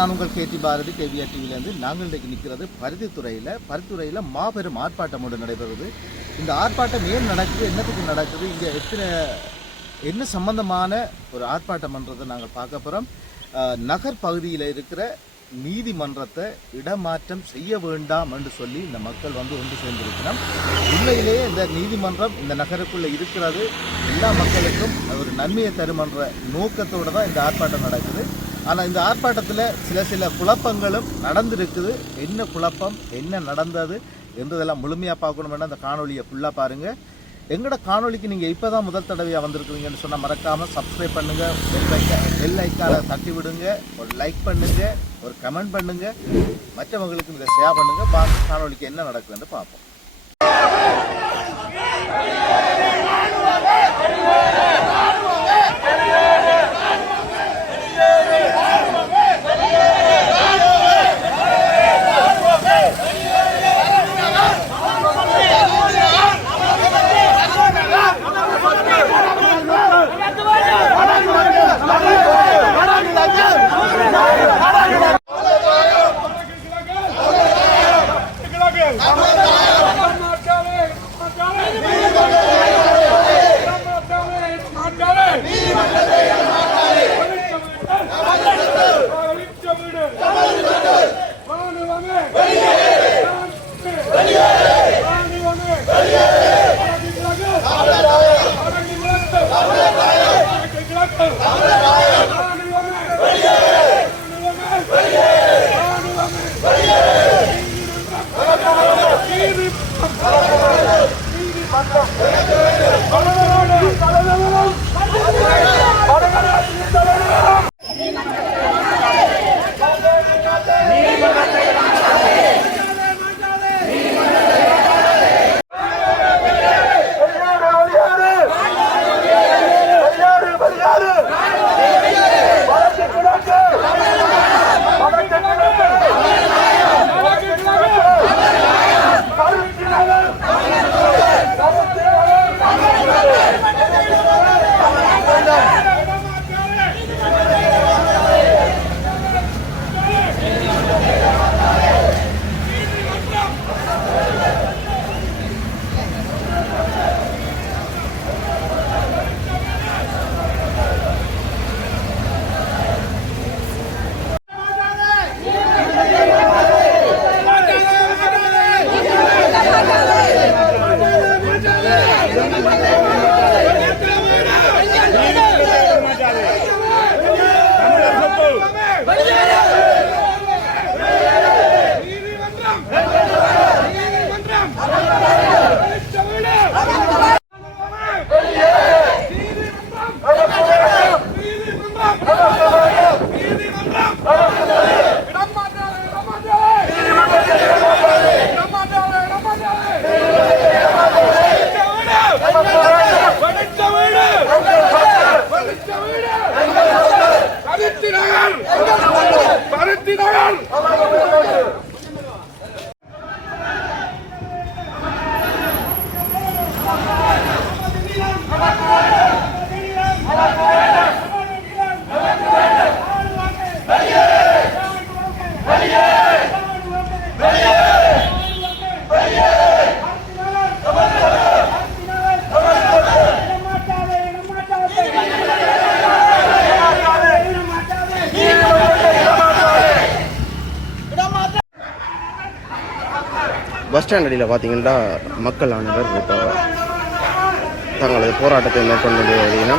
நான் உங்கள் கேடி பாரதி கேவிஆர் டிவிலேருந்து நாங்கள் இன்றைக்கு நிற்கிறது பருத்தித்துறையில். பருத்தித்துறையில் மாபெரும் ஆர்ப்பாட்டம் ஒன்று நடைபெறுது. இந்த ஆர்ப்பாட்டம் ஏன் நடக்குது என்னத்துக்கு நடக்குது இங்கே எத்தனை என்ன சம்பந்தமான ஒரு ஆர்ப்பாட்டம்ன்றதை நாங்கள் பார்க்க போகிறோம் நகர் பகுதியில் இருக்கிற நீதிமன்றத்தை இடமாற்றம் செய்ய வேண்டாம் என்று சொல்லி இந்த மக்கள் வந்து ஒன்று சேர்ந்திருக்கிறோம். உண்மையிலேயே இந்த நீதிமன்றம் இந்த நகருக்குள்ளே இருக்கிறது. எல்லா மக்களுக்கும் ஒரு நன்மையை தருமன்ற நோக்கத்தோடு தான் இந்த ஆர்ப்பாட்டம் நடக்குது. ஆனால் இந்த ஆர்ப்பாட்டத்தில் சில சில குழப்பங்களும் நடந்திருக்குது. என்ன குழப்பம்? என்ன நடந்தது? என்றதெல்லாம் முழுமையாக பார்க்கணும்னா அந்த காணொலியை ஃபுல்லாக பாருங்கள் எங்களோட காணொலிக்கு நீங்கள் இப்போ தான் முதல் தடவையாக வந்திருக்கிறீங்கன்னு சொன்னால் மறக்காமல் சப்ஸ்கிரைப் பண்ணுங்கள் பெல் ஐக்கா பெல் ஐக்கானை தட்டி விடுங்க. ஒரு லைக் பண்ணுங்கள் ஒரு கமெண்ட் பண்ணுங்கள் மற்றவங்களுக்கு இதை ஷேர் பண்ணுங்கள் பார்த்து காணொலிக்கு என்ன நடக்குதுன்னு பார்ப்போம். ஸ்டாண்ட் அடியில் பார்த்தீங்கன்னா மக்கள் அனைவர் தங்களது போராட்டத்தை மேற்கொண்டது அப்படின்னா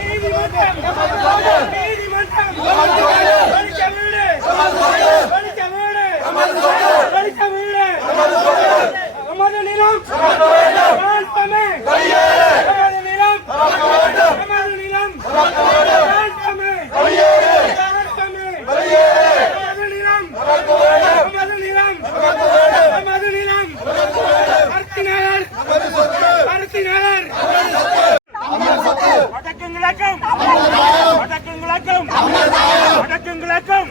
நீதிமன்றத்தை வேண்டாமே நமது நிலம் நமது நிலம் வேண்டாமே வேண்டாமே நமது நிலம் நமது நிலம் நமது நிலம் பருத்தி நகர் பருத்தி நகர் வடக்கும் கிழக்கும் வடக்கும் கிழக்கும் வடக்கும் கிழக்கும்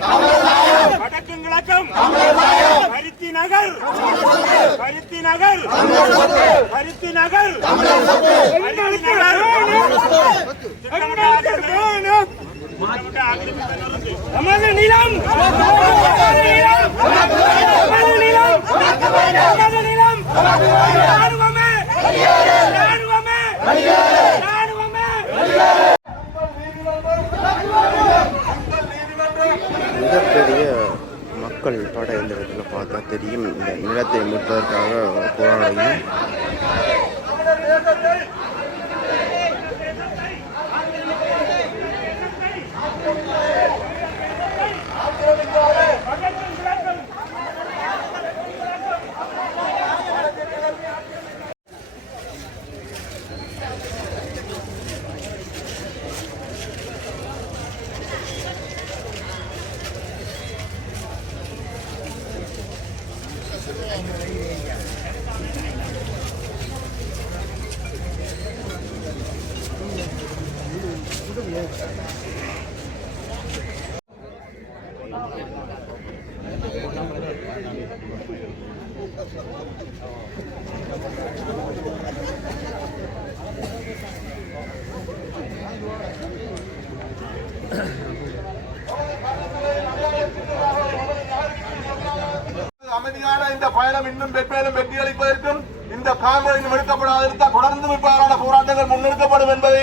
வடக்கும் கிழக்கும் பருத்தி நகர் பருத்தி நகர் பருத்தி நகர் பருத்தி நிலம் நிலம் நிலம். நிலம் ராணுவமே ராணுவமே ராணுவமே மிகப்பெரிய மக்கள் பட இந்த இடத்துல பார்த்தா தெரியும் இந்த நிலத்தை மீட்பதற்காக போராடுகிறோம் ambiente.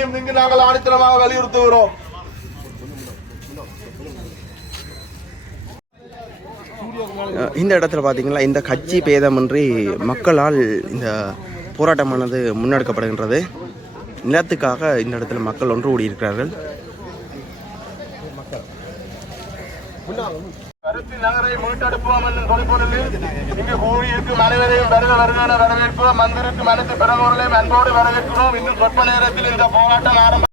முன்னெடுக்கப்படும் இங்கு நாங்கள் ஆணித்தனமாக வலியுறுத்துகிறோம். இந்த இடத்துல பார்த்தீங்கன்னா இந்த கட்சி பேதமின்றி மக்களால் இந்த போராட்டமானது முன்னெடுக்கப்படுகின்றது. நிலத்துக்காக இந்த இடத்துல மக்கள் ஒன்று கூடியிருக்கிறார்கள் கருத்தி நகரை மீட்டெடுப்போம் என்று சொல்லிக்கொண்டு இங்கு கூடியிருக்கும் அனைவரையும் வருக வருகான வரவேற்பு மந்திருக்கும் அனைத்து பிறகோர்களையும் அன்போடு வரவேற்கிறோம். இன்னும் சொற்ப நேரத்தில் இந்த போராட்டம் ஆரம்பம்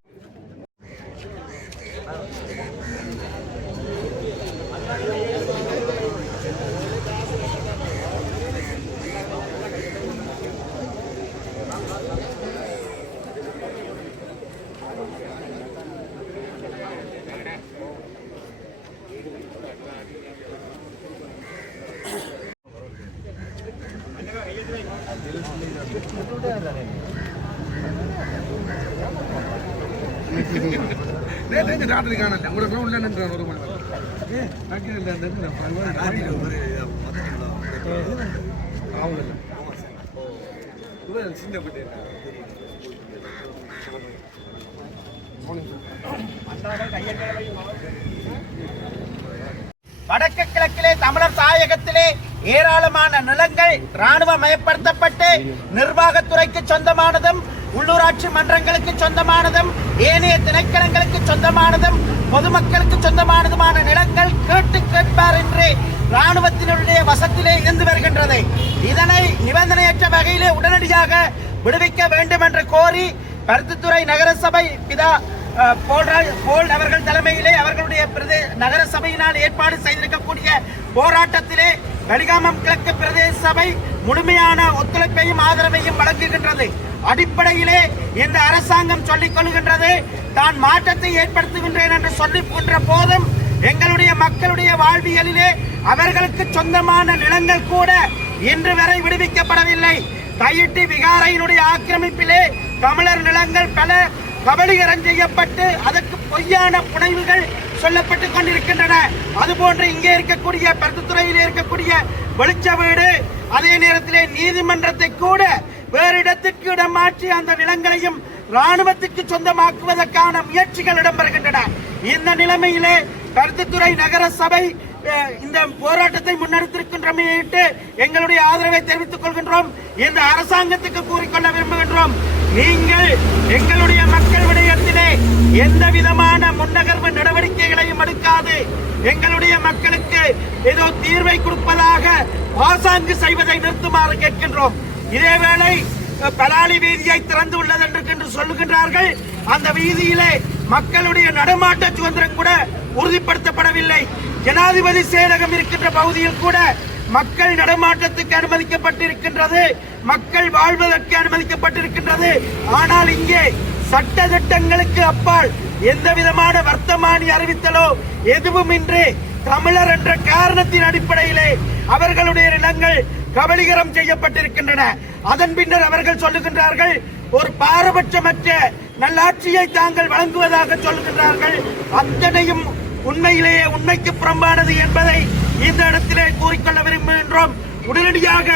ஆரம்ப வடக்கு கிழக்கிலே தமிழர் தாயகத்திலே ஏராளமான நிலங்கள் ராணுவ மயப்படுத்தப்பட்டு நிர்வாகத்துறைக்கு சொந்தமானதும் உள்ளூராட்சி மன்றங்களுக்கு சொந்தமானதும் ஏனைய திணைக்களங்களுக்கு சொந்தமானதும் பொதுமக்களுக்கு சொந்தமானதுமான நிலங்கள் கேட்டு கேட்பார் என்று ராணுவத்தினுடைய வசத்திலே இருந்து வருகின்றது. இதனை நிபந்தனையற்ற வகையிலே உடனடியாக விடுவிக்க வேண்டும் என்று கோரி பருத்தித்துறை நகரசபை பிதா போல்ராஜ் போல் அவர்கள் தலைமையிலே அவர்களுடைய பிரதே நகர சபையினால் ஏற்பாடு செய்திருக்கக்கூடிய போராட்டத்திலே கடிகாமம் கிழக்கு பிரதேச சபை முழுமையான ஒத்துழைப்பையும் ஆதரவையும் வழங்குகின்றது. அடிப்படையிலே இந்த அரசாங்கம் சொல்லிக் கொள்கின்றது தான் மாற்றத்தை ஏற்படுத்துகின்றேன் என்று சொல்லிக்கின்ற போதும் எங்களுடைய மக்களுடைய வாழ்வியலிலே அவர்களுக்கு சொந்தமான நிலங்கள் கூட இன்று வரை விடுவிக்கப்படவில்லை. தையிட்டி விகாரையினுடைய ஆக்கிரமிப்பிலே தமிழர் நிலங்கள் பல கபலீகரம் செய்யப்பட்டு அதற்கு பொய்யான புனைவுகள் சொல்லப்பட்டுக் கொண்டிருக்கின்றன. அதுபோன்று இங்கே இருக்கக்கூடிய பருத்துத்துறையில் இருக்கக்கூடிய வெளிச்ச வீடு அதே நேரத்திலே நீதிமன்றத்தை கூட வேறு இடத்திற்கு இடம் மாற்றி அந்த நிலங்களையும் ராணுவத்துக்கு சொந்தமாக்குவதற்கான முயற்சிகள் இடம்பெறுகின்றன. இந்த நிலைமையிலே பருத்தித்துறை நகர சபை இந்த போராட்டத்தை முன்னெடுத்திருக்கின்றமையிட்டு எங்களுடைய ஆதரவை தெரிவித்துக் கொள்கின்றோம். இந்த அரசாங்கத்துக்கு கூறிக்கொள்ள விரும்புகின்றோம். நீங்கள் எங்களுடைய மக்கள் விடயத்திலே எந்த விதமான முன்னகர்வு நடவடிக்கைகளையும் எடுக்காது. எங்களுடைய மக்களுக்கு ஏதோ தீர்வை கொடுப்பதாக ஆசாங்கு செய்வதை நிறுத்துமாறு கேட்கின்றோம். இதேவேளை பலாலி வீதியை திறந்து உள்ளது என்று என்று சொல்லுகின்றார்கள். அந்த வீதியிலே மக்களுடைய நடமாட்ட சுதந்திரம் கூட உறுதிப்படுத்தப்படவில்லை. ஜனாதிபதி செயலகம் இருக்கின்ற பகுதியில் கூட மக்கள் நடமாட்டத்துக்கு அனுமதிக்கப்பட்டிருக்கின்றது. மக்கள் வாழ்வதற்கு அனுமதிக்கப்பட்டிருக்கின்றது. ஆனால் இங்கே சட்ட திட்டங்களுக்கு அப்பால் எந்த விதமான வர்த்தமானி அறிவித்தலோ எதுவுமின்றி தமிழர் என்ற காரணத்தின் அடிப்படையிலே அவர்களுடைய நிலங்கள் கபலீகரம் செய்யப்பட்டிருக்கின்றன. அதன் பின்னர் அவர்கள் சொல்லுகின்றார்கள் ஒரு பாரபட்சமற்ற நல்லாட்சியை தாங்கள் வழங்குவதாக சொல்லுகின்றார்கள். அத்தனையும் உண்மையிலேயே உண்மைக்கு புறம்பானது என்பதை இந்த இடத்திலே கூறிக்கொள்ள விரும்புகின்றோம். உடனடியாக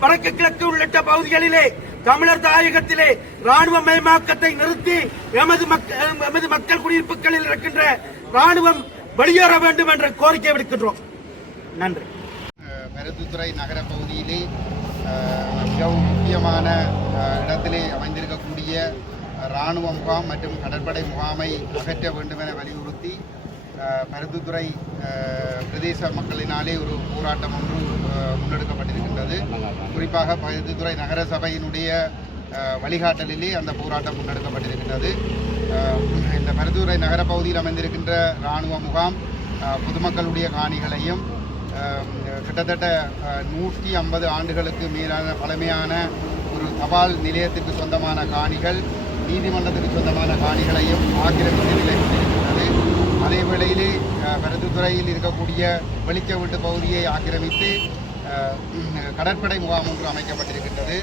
வடக்கு கிழக்கு உள்ளிட்ட பகுதிகளிலே தமிழர் தாயகத்திலே ராணுவ மயமாக்கத்தை நிறுத்தி எமது மக்கள் எமது மக்கள் குடியிருப்புகளில் இருக்கின்ற ராணுவம் வெளியேற வேண்டும் என்ற கோரிக்கை விடுக்கின்றோம். நன்றி. அஹ் நகர பகுதியிலே மிகவும் முக்கியமான இடத்திலே அமைந்திருக்கக்கூடிய இராணுவ முகாம் மற்றும் கடற்படை முகாமை அகற்ற வேண்டும் என வலியுறுத்தி பருத்தித்துறை பிரதேச மக்களினாலே ஒரு போராட்டம் ஒன்று முன்னெடுக்கப்பட்டிருக்கின்றது. குறிப்பாக பருத்தித்துறை நகர சபையினுடைய வழிகாட்டலிலே அந்த போராட்டம் முன்னெடுக்கப்பட்டிருக்கின்றது. இந்த பருத்தித்துறை நகர பகுதியில் அமைந்திருக்கின்ற இராணுவ முகாம் பொதுமக்களுடைய காணிகளையும் கிட்டத்தட்ட நூற்றி ஐம்பது ஆண்டுகளுக்கு மேலான பழமையான ஒரு தபால் நிலையத்துக்கு சொந்தமான காணிகள் நீதிமன்றத்துக்கு சொந்தமான காணிகளையும் ஆக்கிரமித்து நிலைத்திருக்கிறது அதே வேளையிலே அஹ், பருத்தித்துறையில் இருக்கக்கூடிய வெளிச்ச வீட்டு பகுதியை ஆக்கிரமித்து கடற்படை முகாம் ஒன்று அமைக்கப்பட்டிருக்கின்றது.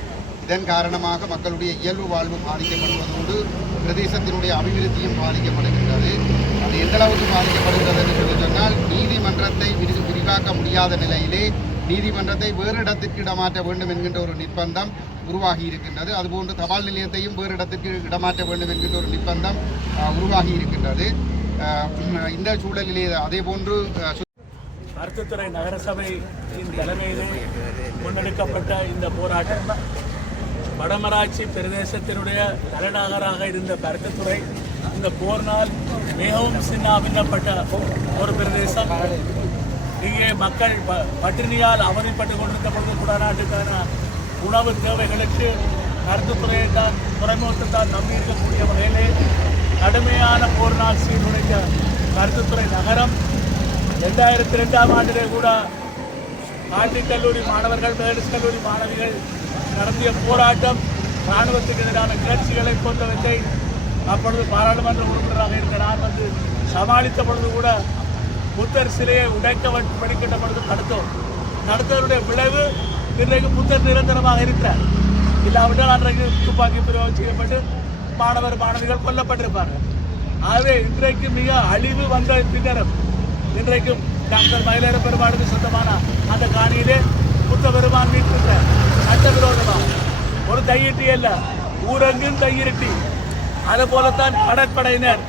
இதன் காரணமாக மக்களுடைய இயல்பு வாழ்வு பாதிக்கப்படுவதோடு பிரதேசத்தினுடைய அபிவிருத்தியும் பாதிக்கப்படுகின்றது. அது எந்த அளவுக்கு பாதிக்கப்படுகிறது என்று சொல்லி சொன்னால் நீதிமன்றத்தை விரிவு விரிவாக்க முடியாத நிலையிலே நீதிமன்றத்தை வேறு இடத்திற்கு இடமாற்ற வேண்டும் என்கின்ற ஒரு நிர்பந்தம் உருவாகி இருக்கின்றது. அதுபோன்று தபால் நிலையத்தையும் வேறு இடத்திற்கு இடமாற்ற வேண்டும் என்கின்ற ஒரு நிர்பந்தம் உருவாகி இருக்கின்றது. இந்த சூழலிலே அதே போன்று மருத்துவத்துறை நகரசபையின் தலைமையிலே முன்னெடுக்கப்பட்ட இந்த போராட்டம் வடமராட்சி பிரதேசத்தினுடைய தலைநகராக இருந்த பருத்தத்துறை இந்த போர்னால் மிகவும் சின்னாபின்னப்பட்ட ஒரு பிரதேசம். இங்கே மக்கள் ப- பட்டினியால் அவதிப்பட்டு கொண்டிருந்த பொழுது குடநாட்டுக்கான உணவு தேவைகளுக்கு மருத்துவத்துறையை தான் துறைமுகத்தை தான் நம்பி இருக்கக்கூடிய வகையிலே கடுமையான போர்னால் சீர்குலைந்த கருத்துத்துறை நகரம் ரெண்டாயிரத்தி ரெண்டாம் ஆண்டிலே கூட ஆண்டி கல்லூரி மாணவர்கள் மேலிஸ் கல்லூரி மாணவிகள் நடத்திய போராட்டம் இராணுவத்துக்கு எதிரான கிளர்ச்சிகளை போன்றவற்றை அப்பொழுது பாராளுமன்ற உறுப்பினராக இருக்க நான் வந்து சமாளித்த பொழுது கூட புத்தர் சிலையை உடைக்க படிக்கின்ற பொழுது நடத்தோம் நடத்தவருடைய விளைவு இன்றைக்கு புத்தர் நிரந்தரமாக இருக்கிறார். இல்லாவிட்டால் அன்றைக்கு துப்பாக்கி பிரயோகம் செய்யப்பட்டு மாணவர் மாணவிகள் கொல்லப்பட்டிருப்பார்கள். ஆகவே இன்றைக்கு மிக அழிவு வந்த பின்னரும் இன்றைக்கும் டாக்டர் மயிலர பெருமாளுக்கு சொந்தமான அந்த காணியிலே புத்த பெருமான் மீட்கின்ற சட்டவிரோதமாக ஒரு தையிட்டி அல்ல ஊரங்கும் தையிரட்டி. அதே போலத்தான் கடற்படையினர்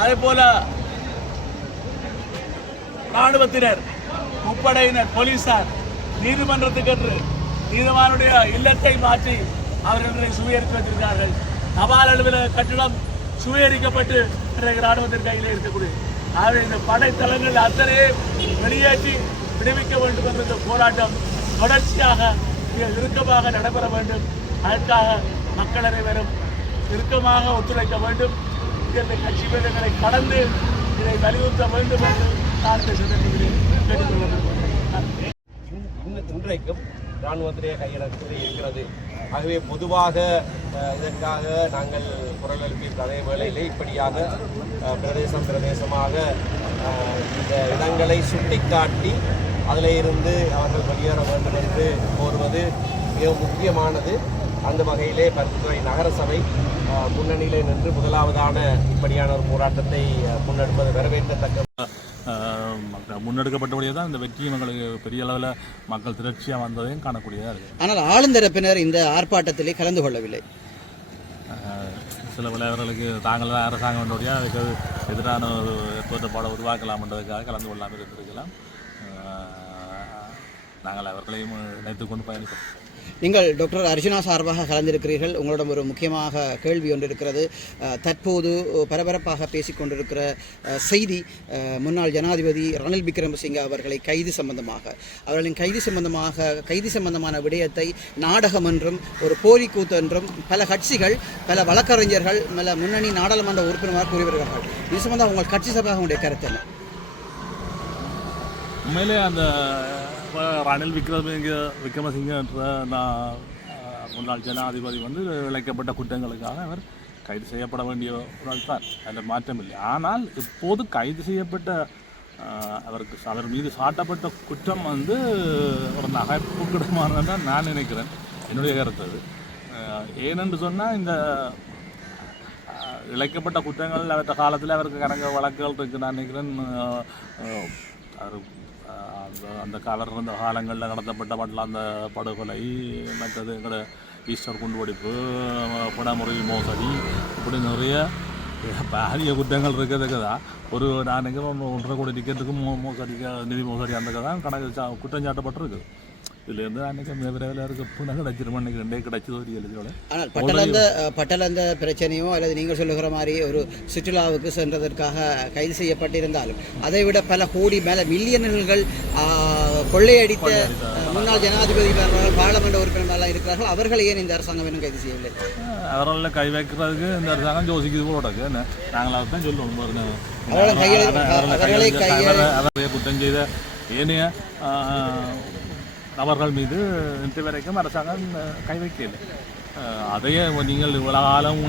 அதே போல ராணுவத்தினர் முப்படையினர் போலீசார் நீதிமன்றத்துக்கென்று நீதிமானுடைய இல்லத்தை மாற்றி அவர்கள் இன்றைக்கு சுவீகரித்து வைத்திருக்கிறார்கள் தபால் அலுவலக கட்டிடம் சுவீகரிக்கப்பட்டு இன்றைக்கு ராணுவத்தின் கையில் இருக்கக்கூடிய ஆகவே இந்த படைத்தளங்கள் அத்தனையே வெளியேற்றி விடுவிக்க வேண்டும் என்ற இந்த போராட்டம் தொடர்ச்சியாக இறுக்கமாக நடைபெற வேண்டும். அதற்காக மக்கள் அனைவரும் இறுக்கமாக ஒத்துழைக்க வேண்டும். இந்த கட்சி பேதங்களை கடந்து இதை வலியுறுத்த வேண்டும் என்று நான் இந்த சந்தர்ப்பத்தில் கேட்டுக்கொள்ள இன்றைக்கும் இராணுவத்திலே கையடக்கத்தில் இருக்கிறது ஆகவே பொதுவாக இதற்காக நாங்கள் குரல் எழுப்பியிருக்க அதே வேளையிலே இப்படியாக பிரதேசம் பிரதேசமாக இந்த இடங்களை சுட்டிக்காட்டி அதில் இருந்து அவர்கள் வெளியேற வேண்டும் என்று கோருவது மிக முக்கியமானது. அந்த வகையிலே பருத்துறை நகரசபை முன்னணியிலே நின்று முதலாவதான இப்படியான ஒரு போராட்டத்தை முன்னெடுப்பது வரவேற்கத்தக்க முன்னெடுக்கப்பட்டபடியே தான் இந்த வெற்றியும் எங்களுக்கு பெரிய அளவில் மக்கள் திரட்சியாக வந்ததையும் காணக்கூடியதாக இருக்குது ஆனால் ஆளுந்தரப்பினர் இந்த ஆர்ப்பாட்டத்திலே கலந்து கொள்ளவில்லை. சில விளையாடுகளுக்கு தாங்கள் தான் அரசாங்கம் வழியாக அதுக்கு எதிரான ஒரு தோற்றப்பாடை உருவாக்கலாம்ன்றதுக்காக கலந்து கொள்ளாமல் இருந்திருக்கலாம். நாங்கள் அவர்களையும் இணைத்துக் கொண்டு பயணிக்கிறோம். நீங்கள் டாக்டர் அர்ஜுனா சார்பாக கலந்திருக்கிறீர்கள். உங்களிடம் ஒரு முக்கியமாக கேள்வி ஒன்று இருக்கிறது தற்போது பரபரப்பாக பேசிக்கொண்டிருக்கிற செய்தி முன்னாள் ஜனாதிபதி ரணில் விக்ரமசிங்க அவர்களை கைது சம்பந்தமாக. அவர்களின் கைது சம்பந்தமாக கைது சம்பந்தமான விடயத்தை நாடகம் என்றும் ஒரு போலிக்கூத்து என்றும் பல கட்சிகள் பல வழக்கறிஞர்கள் பல முன்னணி நாடாளுமன்ற உறுப்பினர்கள் கூறி வருகிறார்கள் இது சம்பந்தம் உங்கள் கட்சி சபாவுடைய கருத்து என்ன? உண்மையிலே அந்த இப்போ ரணில் விக்ரமசிங்க விக்ரமசிங்கன்ற முன்னாள் ஜனாதிபதி வந்து இழைக்கப்பட்ட குற்றங்களுக்காக அவர் கைது செய்யப்பட வேண்டிய ஒரு தான். அதில் மாற்றமில்லை ஆனால் இப்போது கைது செய்யப்பட்ட அவருக்கு அவர் மீது சாட்டப்பட்ட குற்றம் வந்து ஒரு நகைப்புக்கிடமானது தான் நான் நினைக்கிறேன். என்னுடைய கருத்து அது. ஏனென்று சொன்னால் இந்த இழைக்கப்பட்ட குற்றங்கள் அவற்ற காலத்தில் அவருக்கு கணக்கு வழக்குகள் இருக்குது நான் நினைக்கிறேன். அவர் அந்த அந்த காலர் இருந்த காலங்களில் நடத்தப்பட்ட பட்ல அந்த படுகொலை மற்றது எங்களோட ஈஸ்டர் குண்டுவெடிப்பு படமுறை மோசடி இப்படி நிறைய பாரிய குற்றங்கள் இருக்கிறதுக்கு தான் ஒரு நான் நினைக்கிறேன் ஒன்றரை கோடி டிக்கெட்டுக்கு மோ மோசடிக்க நிதி மோசடி அந்த தான் கணக்கு குற்றம் சாட்டப்பட்டிருக்கு. இதுலேருந்து அன்றைக்கி மிக விரைவில் இருக்க புன கிடைச்சிருமா அன்றைக்கி ரெண்டே கிடைச்சது ஒரு எழுதியோட ஆனால் பட்டலந்த பிரச்சனையோ அல்லது நீங்கள் சொல்லுகிற மாதிரி ஒரு சுற்றுலாவுக்கு சென்றதற்காக கைது செய்யப்பட்டிருந்தாலும் அதை விட பல கோடி மேல மில்லியன்கள் கொள்ளையடித்த முன்னாள் ஜனாதிபதி பாராளுமன்ற உறுப்பினர்களாக இருக்கிறார்கள் அவர்களை ஏன் இந்த அரசாங்கம் இன்னும் கைது செய்யவில்லை அவர்களில் கை வைக்கிறதுக்கு இந்த அரசாங்கம் யோசிக்குது போல இருக்கு என்ன நாங்கள் அதை தான் சொல்லணும் பாருங்க அவர்களை குற்றம் செய்த ஏனைய அவர்கள் நபர்கள் மீது இன்று வரைக்கும் அரசாங்கம் கை வைக்கல அதையே நீங்கள் இவ்வளவு காலம்